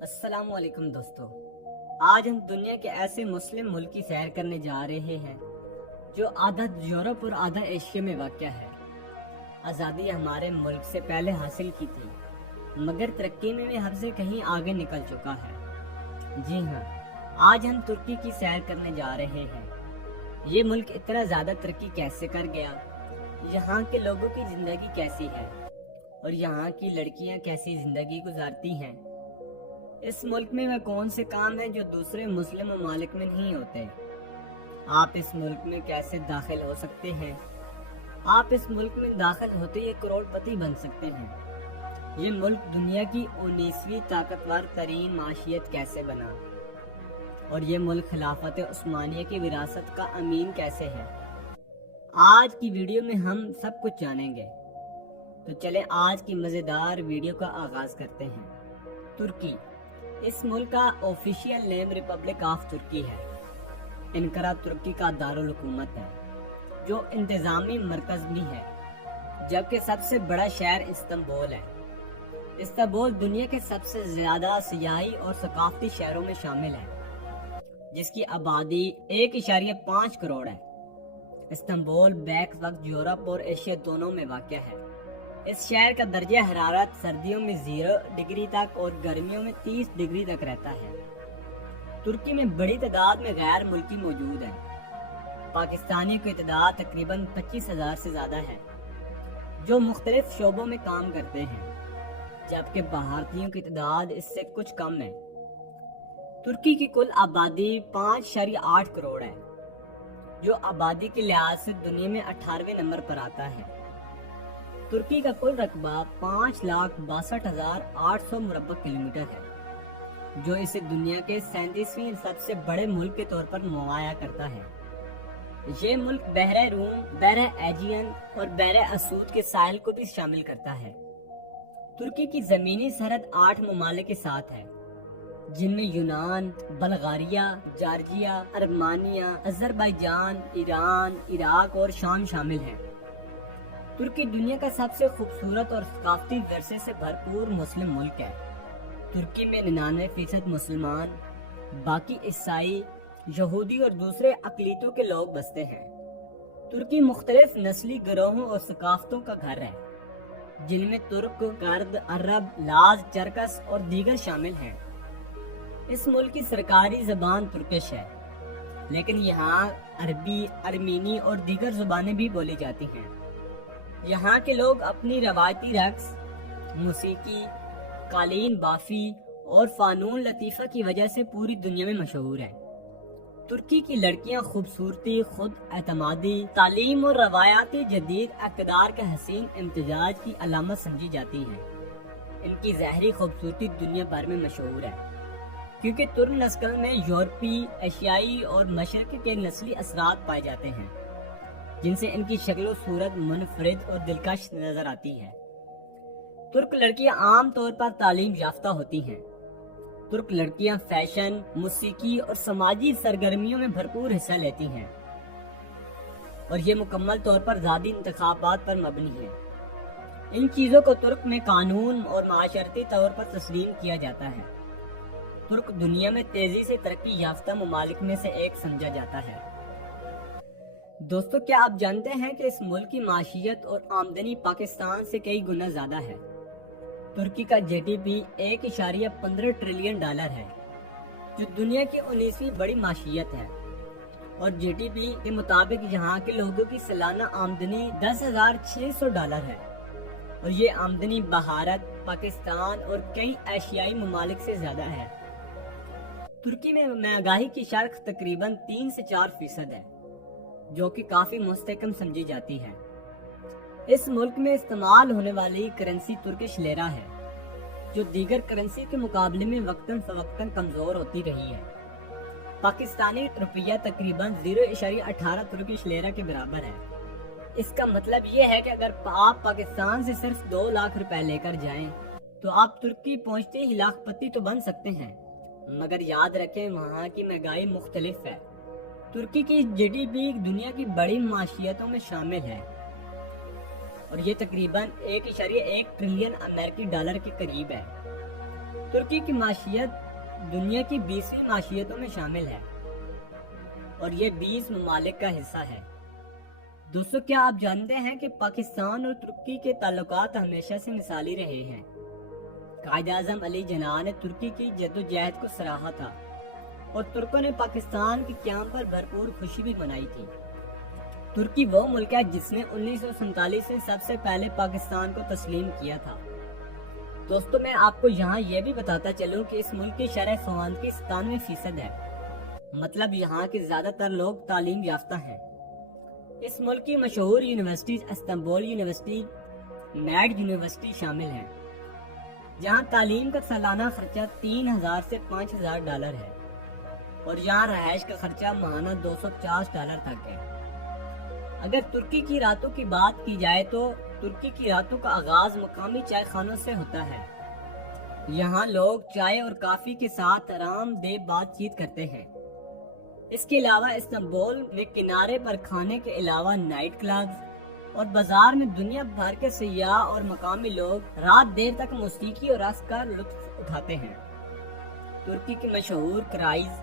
अस्सलाम वालेकुम दोस्तों। आज हम दुनिया के ऐसे मुस्लिम मुल्क की सैर करने जा रहे हैं जो आधा यूरोप और आधा एशिया में वाक़ है। आज़ादी हमारे मुल्क से पहले हासिल की थी, मगर तरक्की में हमसे कहीं आगे निकल चुका है। जी हाँ, आज हम तुर्की की सैर करने जा रहे हैं। ये मुल्क इतना ज़्यादा तरक्की कैसे कर गया, यहाँ के लोगों की ज़िंदगी कैसी है और यहाँ की लड़कियाँ कैसी ज़िंदगी गुजारती हैं। इस मुल्क में वह कौन से काम हैं जो दूसरे मुस्लिम ममालिक में नहीं होते। आप इस मुल्क में कैसे दाखिल हो सकते हैं। आप इस मुल्क में दाखिल होते ही करोड़पति बन सकते हैं। ये मुल्क दुनिया की 19वीं ताकतवर तरीन माशियत कैसे बना और ये मुल्क खिलाफत उस्मानिया की विरासत का अमीन कैसे है। आज की वीडियो में हम सब कुछ जानेंगे। तो चलें आज की मज़ेदार वीडियो का आगाज करते हैं। तुर्की, इस मुल्क का ऑफिशियल नेम रिपब्लिक ऑफ तुर्की है। इनकरा तुर्की का दारुल हुकूमत है जो इंतज़ामी मरकज़ भी है, जबकि सबसे बड़ा शहर इस्तांबुल है। इस्तांबुल दुनिया के सबसे ज़्यादा सियाही और सकाफती शहरों में शामिल है, जिसकी आबादी 1.5 करोड़ है। इस्तांबुल बैक वक्त यूरोप और एशिया दोनों में वाक़ है। इस शहर का दर्जा हरारत सर्दियों में 0 डिग्री तक और गर्मियों में 30 डिग्री तक रहता है। तुर्की में बड़ी तादाद में गैर मुल्की मौजूद है। पाकिस्तानी की तादाद तकरीबन 25,000 से ज़्यादा है, जो मुख्तलिफ शोबों में काम करते हैं, जबकि भारतीयों की तादाद इससे कुछ कम है। तुर्की की कुल आबादी 5.8 करोड़ है, जो आबादी के लिहाज से दुनिया में 18वें नंबर पर आता है। तुर्की का कुल रकबा 5,62,800 मुरब्बा किलोमीटर है, जो इसे दुनिया के 37वें सबसे बड़े मुल्क के तौर पर नुमाया करता है। ये मुल्क बहरे रूम, बहरे एजियन और बहरे असूद के साहिल को भी शामिल करता है। तुर्की की जमीनी सरहद 8 ममालिक के साथ है, जिनमें यूनान, Bulgaria, Georgia, Armenia, Azerbaijan, Iran, Iraq और शाम शामिल हैं। तुर्की दुनिया का सबसे खूबसूरत और सकाफती विरसे से भरपूर मुस्लिम मुल्क है। तुर्की में 99% मुसलमान, बाकी ईसाई, यहूदी और दूसरे अक़लीतों के लोग बसते हैं। तुर्की मुख्तलिफ नस्ली गिरोहों और सकाफतों का घर है, जिनमें तुर्क, कर्द, अरब, लाज, चरकस और दीगर शामिल हैं। इस मुल्क की सरकारी ज़बान तुर्किश है, लेकिन यहाँ अरबी, अर्मीनी और दीगर ज़ुबानें भी बोली जाती हैं। यहाँ के लोग अपनी रवायती रक्स, मूसीकी, कालीन बाफी और फ़ानून लतीफ़ा की वजह से पूरी दुनिया में मशहूर हैं। तुर्की की लड़कियाँ खूबसूरती, खुद एतमादी, तालीम और रवायाती जदीद अक़दार के हसीन इम्तिजाज की अलामत समझी जाती हैं। इनकी ज़ाहरी खूबसूरती दुनिया भर में मशहूर है, क्योंकि तुर्क नस्ल में यूरोपी, एशियाई और मशरक़ी के नस्ली असरात पाए जाते हैं, जिनसे इनकी शक्ल सूरत मुनफरिद और दिलकश नजर आती है। तुर्क लड़कियां आम तौर पर तालीम याफ्ता होती हैं। तुर्क लड़कियां फैशन, मूसीकी और समाजी सरगर्मियों में भरपूर हिस्सा लेती हैं, और ये मुकम्मल तौर पर ज़ाती इंतखाबात पर मबनी है। इन चीज़ों को तुर्क में कानून और माशरती तौर पर तस्लीम किया जाता है। तुर्क दुनिया में तेजी से तरक्की याफ्ता ममालिक में से एक समझा जाता है। दोस्तों, क्या आप जानते हैं कि इस मुल्क की माशियत और आमदनी पाकिस्तान से कई गुना ज़्यादा है। तुर्की का जीडीपी 1.15 ट्रिलियन डॉलर है, जो दुनिया की 19वीं बड़ी माशियत है, और जीडीपी के मुताबिक यहाँ के लोगों की सालाना आमदनी $10,600 है, और ये आमदनी भारत, पाकिस्तान और कई एशियाई ममालिक से ज़्यादा है। तुर्की में महंगाई की शरह तकरीबन 3 से 4% है, जो कि काफी मुस्तहकम समझी जाती है। इस मुल्क में इस्तेमाल होने वाली करेंसी तुर्किश लेरा है, जो दीगर करेंसी के मुकाबले में वक्तन फवक्तन कमजोर होती रही है। पाकिस्तानी रुपया तकरीबन 0.18 तुर्किश लेरा के बराबर है। इसका मतलब ये है कि अगर आप पाकिस्तान से सिर्फ 2 लाख रुपए लेकर जाएं, तो आप तुर्की पहुंचते ही लाखपति तो बन सकते हैं, मगर याद रखें वहाँ की महंगाई मुख्तलिफ है। तुर्की की जीडीपी दुनिया की बड़ी माशियतों में शामिल है, और ये तकरीबन 1.1 ट्रिलियन अमेरिकी डॉलर के करीब है। ترکی کی معیشت دنیا کی 20ویں معیشتوں میں شامل ہے اور یہ 20 ممالک کا حصہ ہے۔ دوستو کیا آپ جانتے ہیں کہ پاکستان اور ترکی کے تعلقات ہمیشہ سے مثالی رہے ہیں؟ قائد اعظم علی جناح نے ترکی کی جدوجہد کو سراہا تھا اور ترکوں نے پاکستان کے قیام پر بھرپور خوشی بھی منائی تھی۔ ترکی وہ ملک ہے جس نے 1947 سے سب سے پہلے پاکستان کو تسلیم کیا تھا۔ دوستو میں آپ کو یہاں یہ بھی بتاتا چلوں کہ اس ملک کی شرح خواندگی 97% ہے، مطلب یہاں کے زیادہ تر لوگ تعلیم یافتہ ہیں۔ اس ملک کی مشہور universities Istanbul university, made university شامل ہیں، جہاں تعلیم کا سالانہ خرچہ $3000 سے $5000 ہے اور یہاں رہائش کا خرچہ ماہانہ $250 تک ہے۔ اگر ترکی کی راتوں کی بات کی جائے تو ترکی کی راتوں کا آغاز مقامی چائے خانوں سے ہوتا ہے۔ یہاں لوگ چائے اور کافی کے ساتھ آرام دہ بات چیت کرتے ہیں۔ اس کے علاوہ استنبول میں کنارے پر کھانے کے علاوہ نائٹ کلبز اور بازار میں دنیا بھر کے سیاح اور مقامی لوگ رات دیر تک موسیقی اور رقص کا لطف اٹھاتے ہیں۔ ترکی کی مشہور کرائز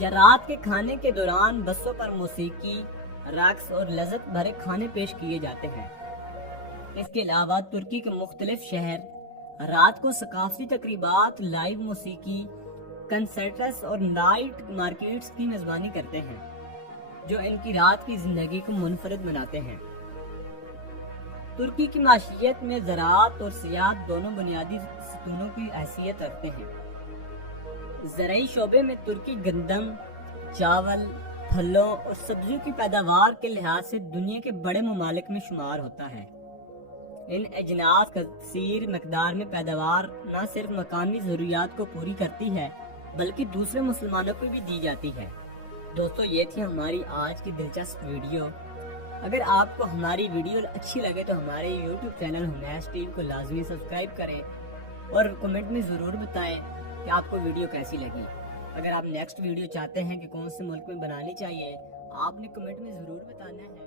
یا رات کے کھانے کے دوران بسوں پر موسیقی، رقص اور لذت بھرے کھانے پیش کیے جاتے ہیں۔ اس کے علاوہ ترکی کے مختلف شہر رات کو ثقافتی تقریبات، لائیو موسیقی، کنسرٹس اور نائٹ مارکیٹس کی میزبانی کرتے ہیں، جو ان کی رات کی زندگی کو منفرد بناتے ہیں۔ ترکی کی معیشت میں زراعت اور سیاحت دونوں بنیادی ستونوں کی حیثیت رکھتے ہیں۔ زرعی شعبے میں ترکی گندم، چاول، پھلوں اور سبزیوں کی پیداوار کے لحاظ سے دنیا کے بڑے ممالک میں شمار ہوتا ہے۔ ان اجناس کثیر مقدار میں پیداوار نہ صرف مقامی ضروریات کو پوری کرتی ہے بلکہ دوسرے مسلمانوں کو بھی دی جاتی ہے۔ دوستو یہ تھی ہماری آج کی دلچسپ ویڈیو۔ اگر آپ کو ہماری ویڈیو اچھی لگے تو ہمارے یوٹیوب چینل حمیش ٹی وی کو لازمی سبسکرائب کریں اور کمنٹ میں ضرور بتائیں کہ آپ کو ویڈیو کیسی لگی۔ اگر آپ نیکسٹ ویڈیو چاہتے ہیں کہ کون سے ملک میں بنانی چاہیے، آپ نے کمنٹ میں ضرور بتانا ہے۔